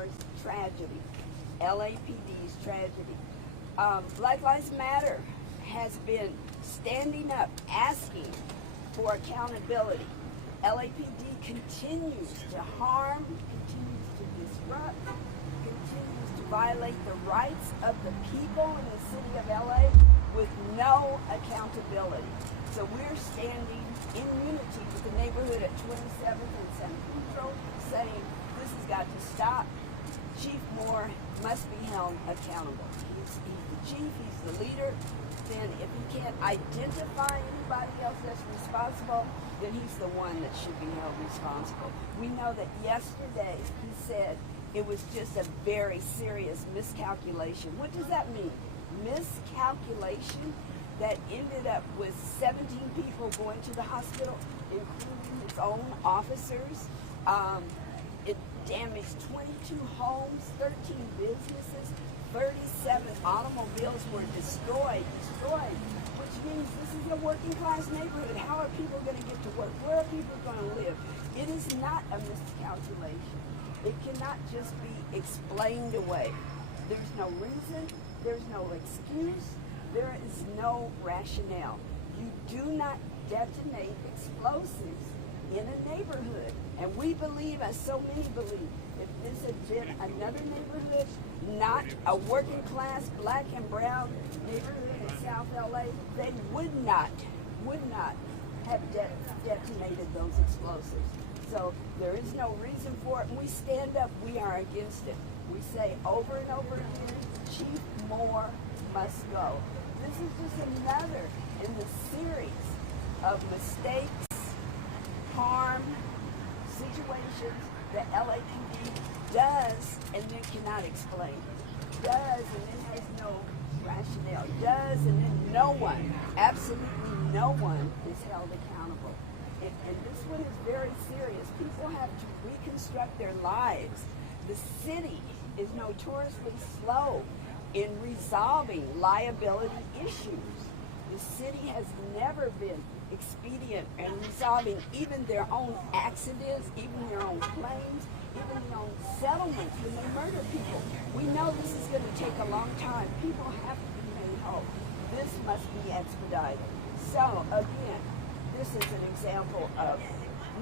Moore's tragedy, LAPD's tragedy. Black Lives Matter has been standing up, asking for accountability. LAPD continues to harm, continues to disrupt, continues to violate the rights of the people in the city of LA with no accountability. So we're standing in unity with the neighborhood at 27th and San Pedro, saying this has got to stop. Chief Moore must be held accountable. He's the chief, he's the leader. Then if he can't identify anybody else that's responsible, then he's the one that should be held responsible. We know that yesterday he said it was just a very serious miscalculation. What does that mean? Miscalculation that ended up with 17 people going to the hospital, including his own officers. It damaged 22 homes, 13 businesses, 37 automobiles were destroyed, which means this is a working class neighborhood. How are people going to get to work? Where are people going to live? It is not a miscalculation. It cannot just be explained away. There's no reason, there's no excuse, there is no rationale. You do not detonate explosives in a neighborhood. And we believe, as so many believe, if this had been another neighborhood, not a working class black and brown neighborhood in South LA, they would not have detonated those explosives. So there is no reason for it. And we stand up, we are against it. We say over and over again, Chief Moore must go. This is just another in the series of mistakes, harm, situations that LAPD does and then cannot explain. Does and then has no rationale. Does and then no one, absolutely no one is held accountable. And this one is very serious. People have to reconstruct their lives. The city is notoriously slow in resolving liability issues. The city has never been expedient in resolving even their own accidents, even their own claims, even their own settlements when they murder people. We know this is going to take a long time. People have to be made whole. This must be expedited. So again, this is an example of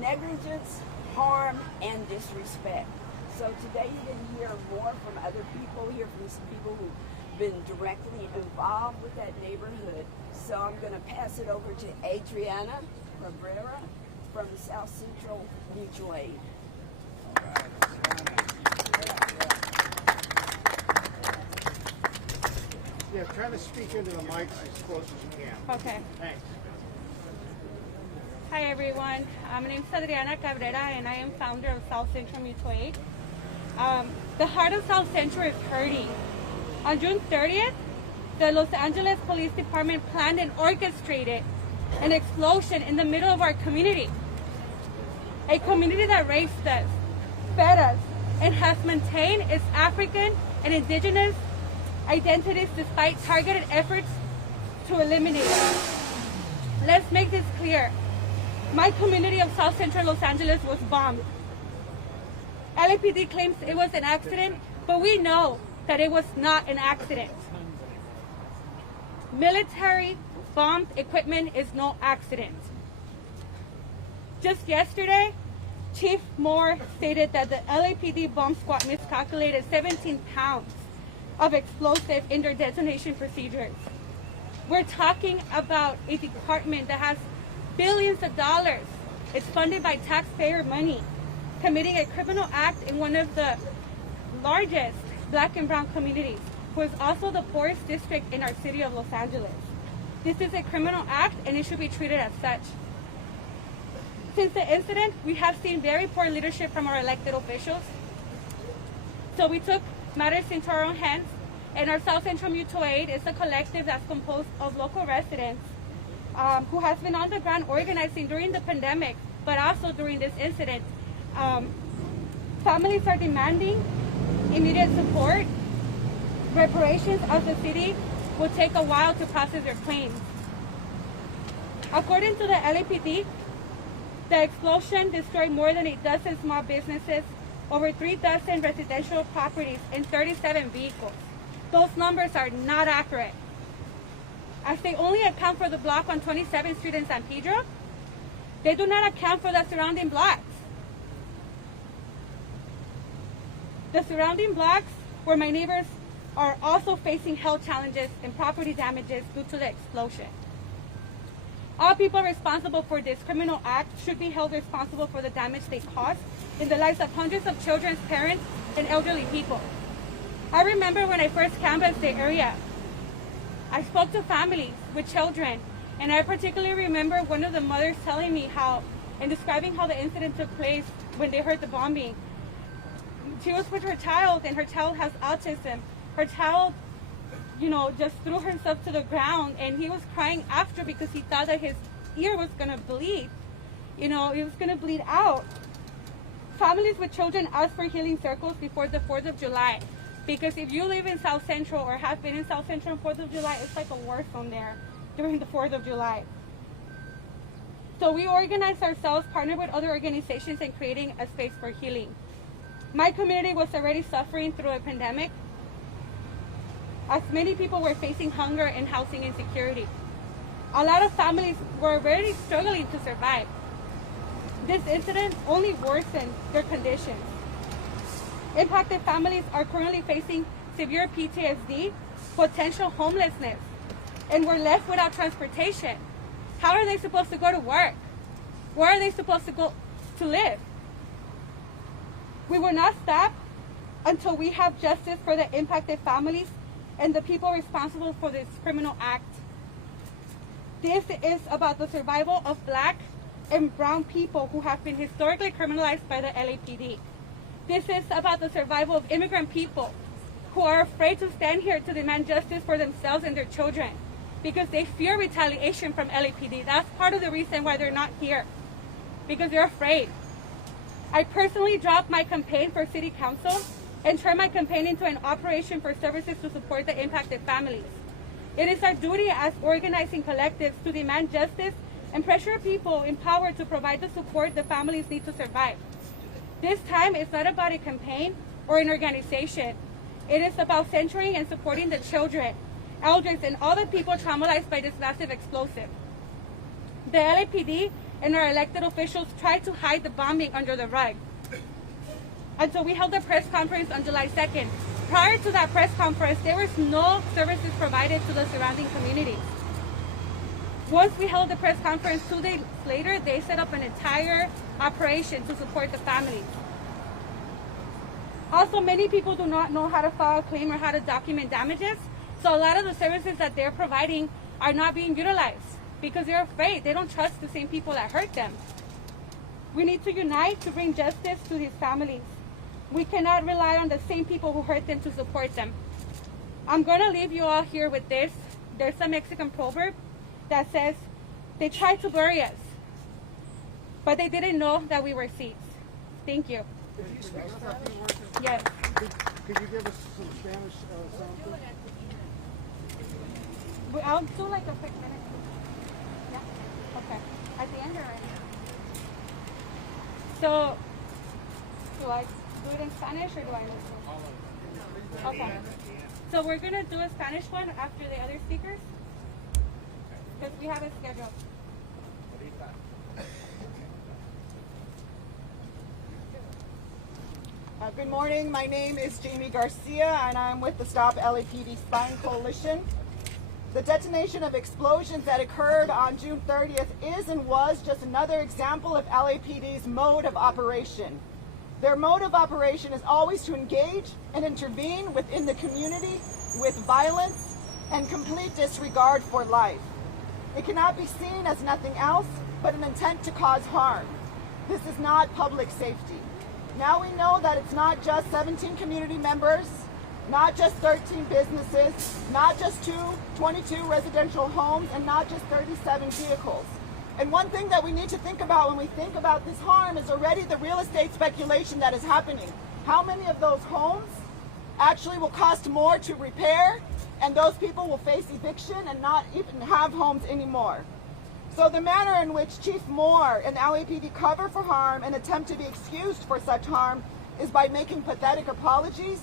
negligence, harm, and disrespect. So today you're going to hear more from other people, hear from some people who've been directly involved with that neighborhood. So I'm going to pass it over to Adriana Cabrera from South Central Mutual Aid. Yeah, try to speak into the mics as close as you can. Okay. Thanks. Hi everyone. My name is Adriana Cabrera and I am founder of South Central Mutual Aid. The heart of South Central is hurting. On June 30th, the Los Angeles Police Department planned and orchestrated an explosion in the middle of our community. A community that raised us, fed us, and has maintained its African and indigenous identities despite targeted efforts to eliminate them. Let's make this clear. My community of South Central Los Angeles was bombed. LAPD claims it was an accident, but we know that it was not an accident. Military bombed equipment is no accident. Just yesterday, Chief Moore stated that the LAPD bomb squad miscalculated 17 pounds of explosive in their detonation procedures. We're talking about a department that has billions of dollars. It's funded by taxpayer money, committing a criminal act in one of the largest black and brown communities, who is also the poorest district in our city of Los Angeles. This is a criminal act and it should be treated as such. Since the incident, we have seen very poor leadership from our elected officials. So we took matters into our own hands, and our South Central Mutual Aid is a collective that's composed of local residents who has been on the ground organizing during the pandemic, but also during this incident. Families are demanding immediate support. Reparations of the city will take a while to process their claims. According to the LAPD, the explosion destroyed more than a dozen small businesses, over 3 dozen residential properties, and 37 vehicles. Those numbers are not accurate, as they only account for the block on 27th Street in San Pedro. They do not account for the surrounding blocks. The surrounding blocks where my neighbors are also facing health challenges and property damages due to the explosion. All people responsible for this criminal act should be held responsible for the damage they caused in the lives of hundreds of children's parents and elderly people. I remember when I first canvassed the area, I spoke to families with children, and I particularly remember one of the mothers telling me how, and describing how the incident took place when they heard the bombing. She was with her child, and her child has autism. Her child, just threw herself to the ground, and he was crying after because he thought that his ear was going to bleed. It was going to bleed out. Families with children ask for healing circles before the 4th of July, because if you live in South Central or have been in South Central on 4th of July, it's like a war zone there during the 4th of July. So we organized ourselves, partnered with other organizations in creating a space for healing. My community was already suffering through a pandemic, as many people were facing hunger and housing insecurity. A lot of families were already struggling to survive. This incident only worsened their conditions. Impacted families are currently facing severe PTSD, potential homelessness, and were left without transportation. How are they supposed to go to work? Where are they supposed to go to live? We will not stop until we have justice for the impacted families and the people responsible for this criminal act. This is about the survival of Black and brown people who have been historically criminalized by the LAPD. This is about the survival of immigrant people who are afraid to stand here to demand justice for themselves and their children because they fear retaliation from LAPD. That's part of the reason why they're not here, because they're afraid. I personally dropped my campaign for city council and turned my campaign into an operation for services to support the impacted families. It is our duty as organizing collectives to demand justice and pressure people in power to provide the support the families need to survive. This time is not about a campaign or an organization. It is about centering and supporting the children, elders, and all the people traumatized by this massive explosive. The LAPD and our elected officials tried to hide the bombing under the rug. And so we held a press conference on July 2nd. Prior to that press conference, there was no services provided to the surrounding communities. Once we held the press conference 2 days later, they set up an entire operation to support the families. Also, many people do not know how to file a claim or how to document damages. So a lot of the services that they're providing are not being utilized because they're afraid. They don't trust the same people that hurt them. We need to unite to bring justice to these families. We cannot rely on the same people who hurt them to support them. I'm going to leave you all here with this. There's a Mexican proverb that says, they tried to bury us, but they didn't know that we were seeds. Thank you. Yes. Could you give us some Spanish something? I'll do like a quick minute. Yeah? Okay. At the end or right now? So, do I do it in Spanish or do I listen? Okay. So we're going to do a Spanish one after the other speakers because we have it scheduled. Good morning. My name is Jamie Garcia, and I'm with the Stop LAPD Spine Coalition. The detonation of explosions that occurred on June 30th is and was just another example of LAPD's mode of operation. Their mode of operation is always to engage and intervene within the community with violence and complete disregard for life. It cannot be seen as nothing else but an intent to cause harm. This is not public safety. Now we know that it's not just 17 community members, not just 13 businesses, not just 22 residential homes, and not just 37 vehicles. And one thing that we need to think about when we think about this harm is already the real estate speculation that is happening. How many of those homes actually will cost more to repair, and those people will face eviction and not even have homes anymore? So the manner in which Chief Moore and LAPD cover for harm and attempt to be excused for such harm is by making pathetic apologies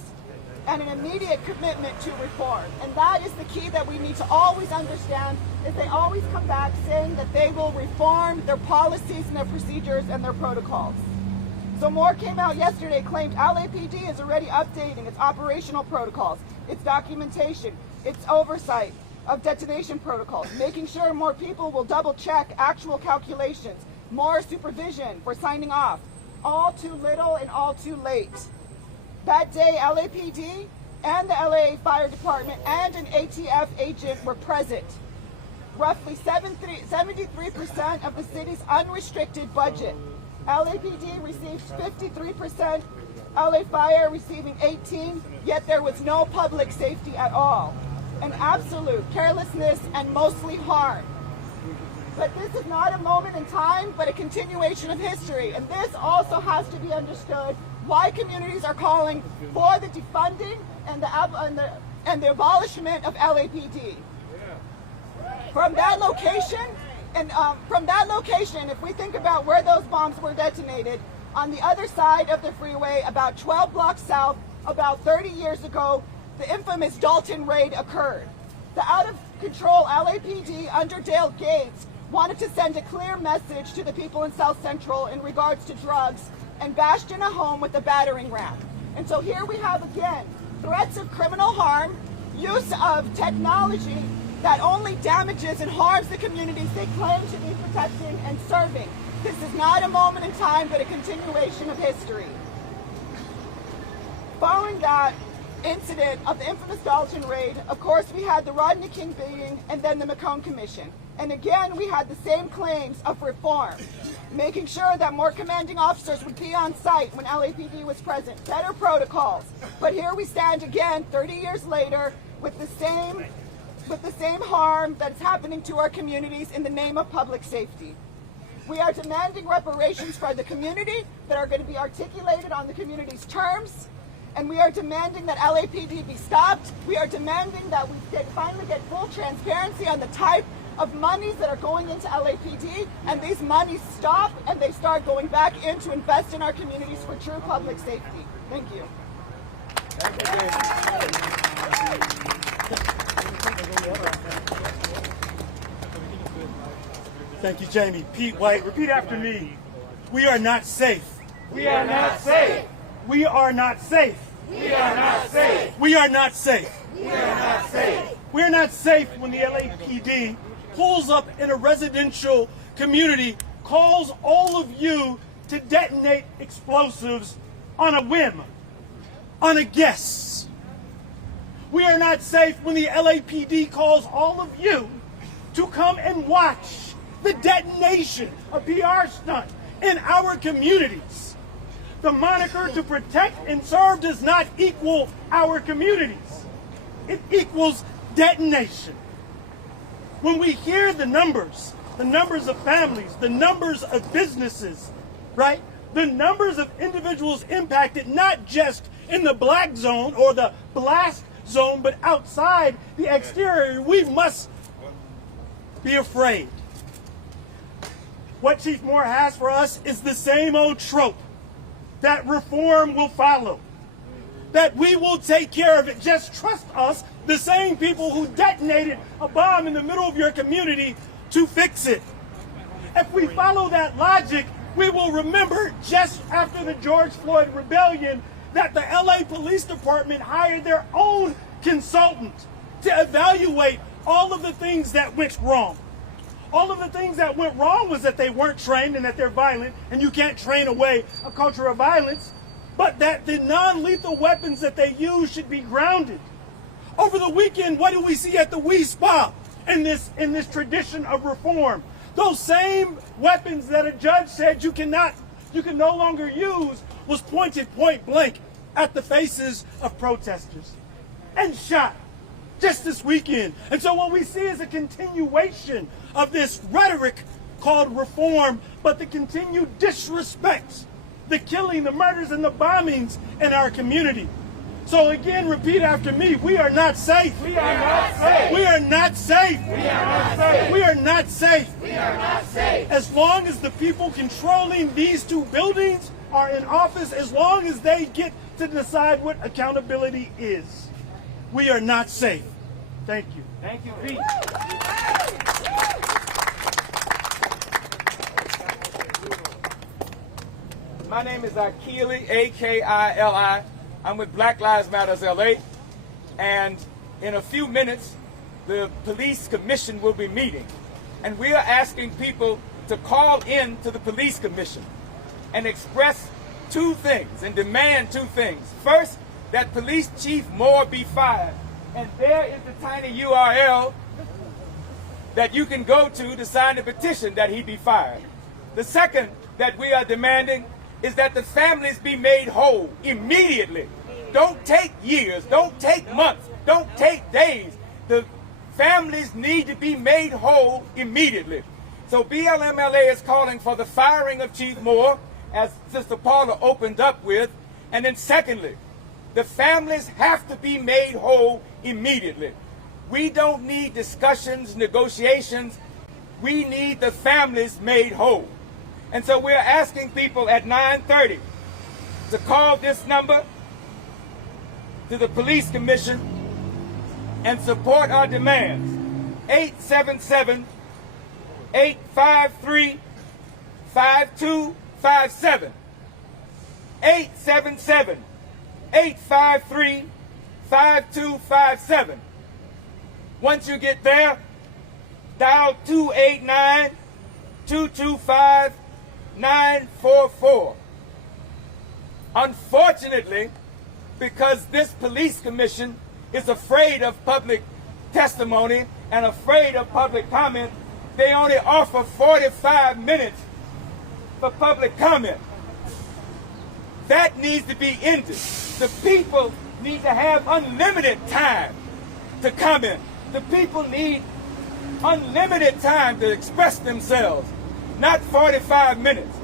and an immediate commitment to reform. And that is the key that we need to always understand, is they always come back saying that they will reform their policies and their procedures and their protocols. So more came out yesterday, claimed LAPD is already updating its operational protocols, its documentation, its oversight of detonation protocols, making sure more people will double check actual calculations, more supervision for signing off. All too little and all too late. That day, LAPD and the LA Fire Department and an ATF agent were present. Roughly 73% of the city's unrestricted budget. LAPD received 53%, LA Fire receiving 18%, yet there was no public safety at all. An absolute carelessness and mostly harm. But this is not a moment in time, but a continuation of history. And this also has to be understood why communities are calling for the defunding and the abolishment of LAPD. From that location, if we think about where those bombs were detonated, on the other side of the freeway, about 12 blocks south, about 30 years ago, the infamous Dalton raid occurred. The out-of-control LAPD under Dale Gates wanted to send a clear message to the people in South Central in regards to drugs and bashed in a home with a battering ram. And so here we have again threats of criminal harm, use of technology that only damages and harms the communities they claim to be protecting and serving. This is not a moment in time, but a continuation of history. Following that incident of the infamous Dalton raid, of course, we had the Rodney King beating and then the McCone Commission. And again, we had the same claims of reform, making sure that more commanding officers would be on site when LAPD was present, better protocols. But here we stand again, 30 years later, with the same harm that is happening to our communities in the name of public safety. We are demanding reparations for the community that are going to be articulated on the community's terms. And we are demanding that LAPD be stopped. We are demanding that we finally get full transparency on the type of monies that are going into LAPD, and these monies stop and they start going back in to invest in our communities for true public safety. Thank you. Thank you, Jamie. Pete White, repeat after me. We are not safe. We are not safe. We are not safe. We are not safe. We are not safe. We are not safe. We are not safe when the LAPD pulls up in a residential community, calls all of you to detonate explosives on a whim, on a guess. We are not safe when the LAPD calls all of you to come and watch the detonation, a PR stunt, in our communities. The moniker to protect and serve does not equal our communities. It equals detonation. When we hear the numbers of families, the numbers of businesses, right? The numbers of individuals impacted, not just in the black zone or the blast zone, but outside the exterior, we must be afraid. What Chief Moore has for us is the same old trope, that reform will follow, that we will take care of it. Just trust us, the same people who detonated a bomb in the middle of your community, to fix it. If we follow that logic, we will remember just after the George Floyd rebellion that the LA Police Department hired their own consultant to evaluate all of the things that went wrong. All of the things that went wrong was that they weren't trained and that they're violent, and you can't train away a culture of violence, but that the non-lethal weapons that they use should be grounded. Over the weekend, what do we see at the Wee Spa in this tradition of reform? Those same weapons that a judge said you can no longer use was pointed point blank at the faces of protesters and shot just this weekend. And so what we see is a continuation of this rhetoric called reform, but the continued disrespect, the killing, the murders, and the bombings in our community. So again, repeat after me. We are not safe. We are not safe. We are not safe. We are not safe. We are not safe. We are not safe. As long as the people controlling these two buildings are in office, as long as they get to decide what accountability is, we are not safe. Thank you. Thank you, Pete. My name is Akili, A-K-I-L-I. I'm with Black Lives Matter LA. And in a few minutes, the police commission will be meeting. And we are asking people to call in to the police commission and express two things and demand two things. First, that Police Chief Moore be fired. And there is the tiny URL that you can go to sign the petition that he be fired. The second that we are demanding is that the families be made whole immediately. Don't take years, don't take months, don't take days. The families need to be made whole immediately. So BLMLA is calling for the firing of Chief Moore, as Sister Paula opened up with. And then secondly, the families have to be made whole immediately. We don't need discussions, negotiations. We need the families made whole. And so we're asking people at 9:30 to call this number to the police commission and support our demands. 877-853-5257. 877-853-5257. Once you get there, dial 289-225-944. Unfortunately, because this police commission is afraid of public testimony and afraid of public comment, they only offer 45 minutes for public comment. That needs to be ended. The people need to have unlimited time to comment. The people need unlimited time to express themselves, not 45 minutes.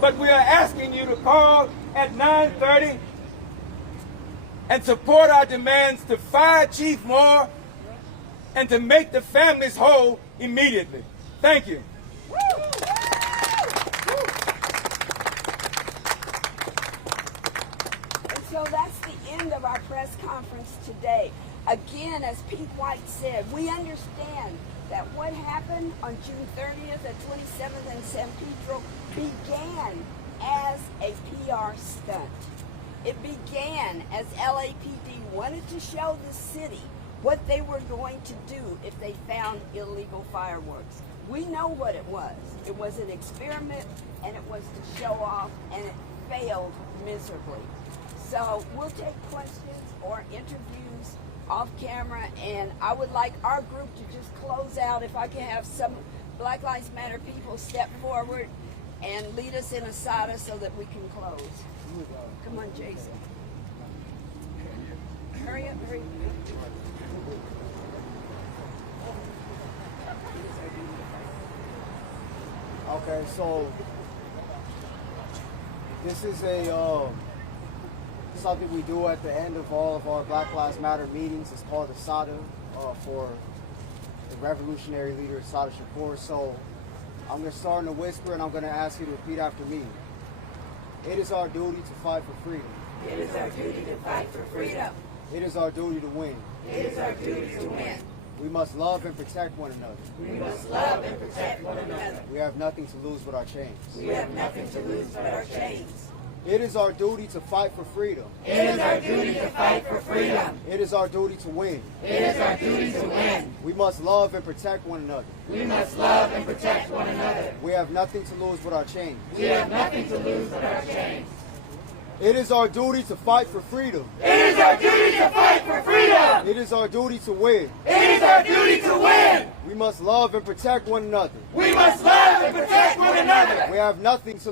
But we are asking you to call at 9:30 and support our demands to fire Chief Moore and to make the families whole immediately. Thank you. And so that's the end of our press conference today. Again, as Pete White said, we understand that what happened on June 30th and 27th in San Pedro began as a PR stunt. It began as LAPD wanted to show the city what they were going to do if they found illegal fireworks. We know what it was. It was an experiment, and it was to show off, and it failed miserably. So we'll take questions or interviews off camera, and I would like our group to just close out. If I can have some Black Lives Matter people step forward and lead us in Asada so that we can close. Come on, Jason. Hurry up, hurry up. Okay, so this is something we do at the end of all of our Black Lives Matter meetings. It's called Asada for the revolutionary leader Assata Shakur. So I'm going to start in a whisper, and I'm going to ask you to repeat after me. It is our duty to fight for freedom. It is our duty to fight for freedom. It is our duty to win. It is our duty to win. We must love and protect one another. We must love and protect one another. We have nothing to lose but our chains. We have nothing to lose but our chains. It is our duty to fight for freedom. It is our duty to fight for freedom. It is our duty to win. It is our duty to win. We must love and protect one another. We must love and protect one another. We have nothing to lose but our chains. We have nothing to lose but our chains. It is our duty to fight for freedom. It is our duty to fight for freedom. It is our duty to win. It is our duty to win. We must love and protect one another. We must love and protect one another. We have nothing to